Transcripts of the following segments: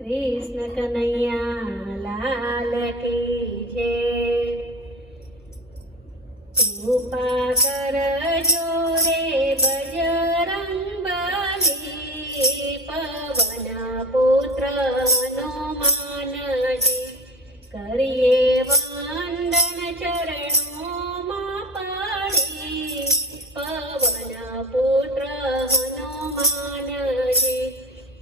कृष्ण कन्हैया लाल की जय। कृपा करजो रे बजरंगबली, पवन पुत्र हनुमान जी। करिए वंदन चरणों मां पड़ी, पवन पुत्र हनुमान जी।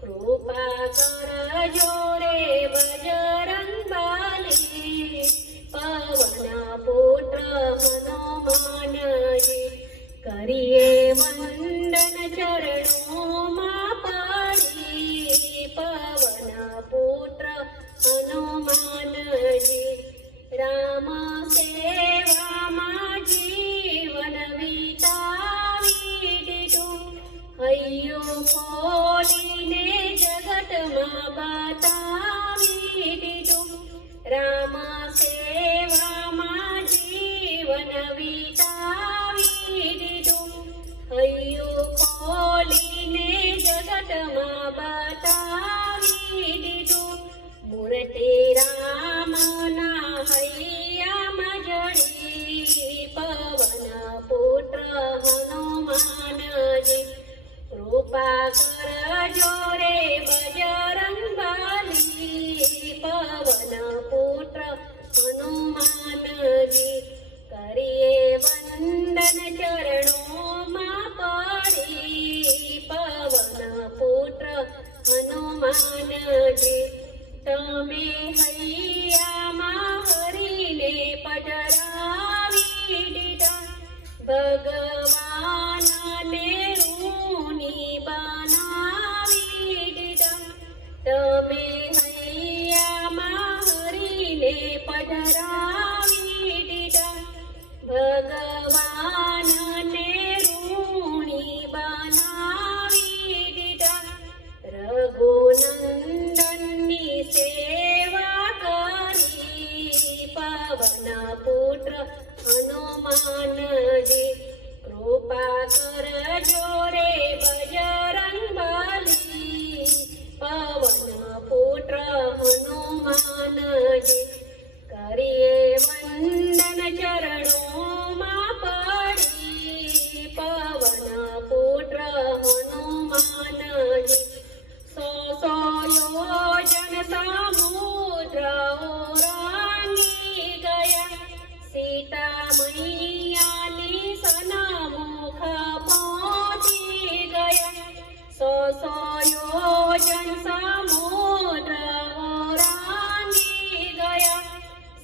कृपा करजो रे बजरंगबली, पवन पुत्र हनुमान जी। करिए वंदन चरणों मां पड़ी, पवन पुत्र हनुमान जी। राम सेवा मां जीवन वितावी दीधुं, हૈયો ખોલીને જગતમાં બતાવી દીધું। રામ સેવામાં જીવન વિતાવી દીધું, હૈયું ખોલીને જગતમાં બતાવી દીધું। મૂર્તિ રામના હૈયામાં જડી, પવન પુત્ર હનુમાનજી। कृपा करजो रे बजरंगबली, पवन पुत्र हनुमान जी। करिए वंदन चरणों मां पड़ी, पवन पुत्र हनुमान जी। तमे हैयाમાં હરીને પધરાવી દીધા, ભગવાનને તમે હૈયામાં હરીને પધરાવી દીધા, ભગવાનને ઋણી બનાવી દીધા। રઘુનંદનની સેવા કરી, પવન પુત્ર હનુમાનજી। કૃપા કરજો રે બજરંગબલી, પવન પુત્ર હનુમાનજી। કરીએ વંદન ચરણોમાં પડી, પવન પુત્ર હનુમાનજી। સો યોજન સમુદ્ર ઓરાંગી ગયા, સીતા મૈયાની સન્મુખ પહોંચી ગયા। સો યોજન સમુદ્ર ઓરાંગી ગયા,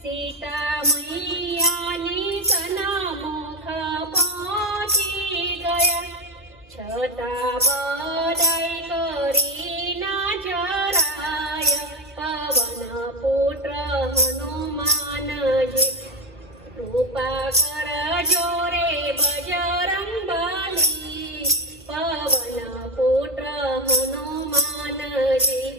સીતા મૈયાની સન્મુખ પહોંચી ગયા। છતાં બડાઈ કરી ના જરાય, પવન પુત્ર હનુમાનજી। કૃપા કરજો રે બજરંગબલી, પવન પુત્ર હનુમાનજી।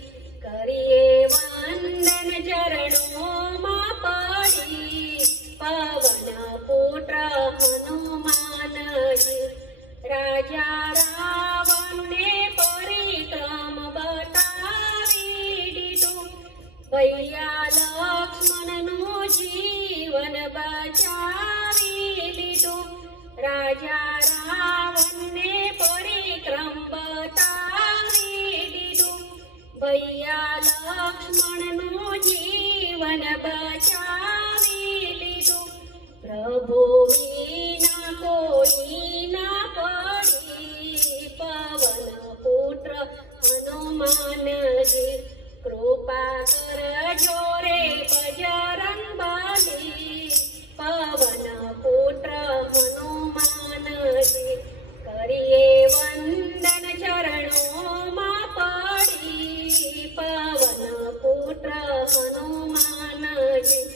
કરીએ વંદન ચરણોમાં પડી, પવન પુત્ર હનુમાનજી। રાજા રાવણને પરિક્રમ બતાવી દીધું, ભૈયા લક્ષ્મણનું જીવન બચાવી લીધું। રાજા રાવણને પરિક્રમ બતાવી દીધું, ભૈયા લક્ષ્મણનું જીવન બચાવી લીધું। પ્રભુ વિના કોઈ ના પડી, પવન પુત્ર હનુમાનજી। કૃપા કરજો રે બજરંગબલી, પવન પુત્ર હનુમાનજી। કરીએ વંદન ચરણોમાં પડી, પવન પુત્ર હનુમાનજી।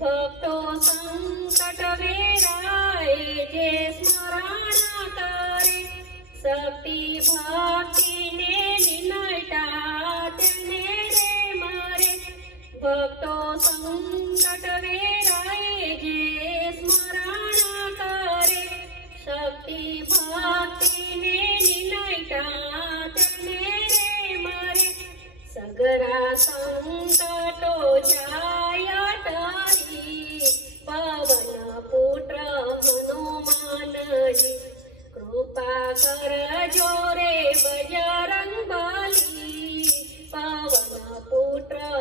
ભક્તો સંકટ વેરાય જે સ્મરણ કરે, શક્તિ ભક્તિને નિનટા તેને રે મરે। ભક્તો સંકટ વેરાય જે સ્મરણ કરે, શક્તિ ભક્તિને નિનટા તેને રે મરે। સગલ સગરા સંકટો જાય ટળી પવન પુત્ર હનુમાનજી કૃપા કરજો રે બજરંગ બલી પવન પુત્ર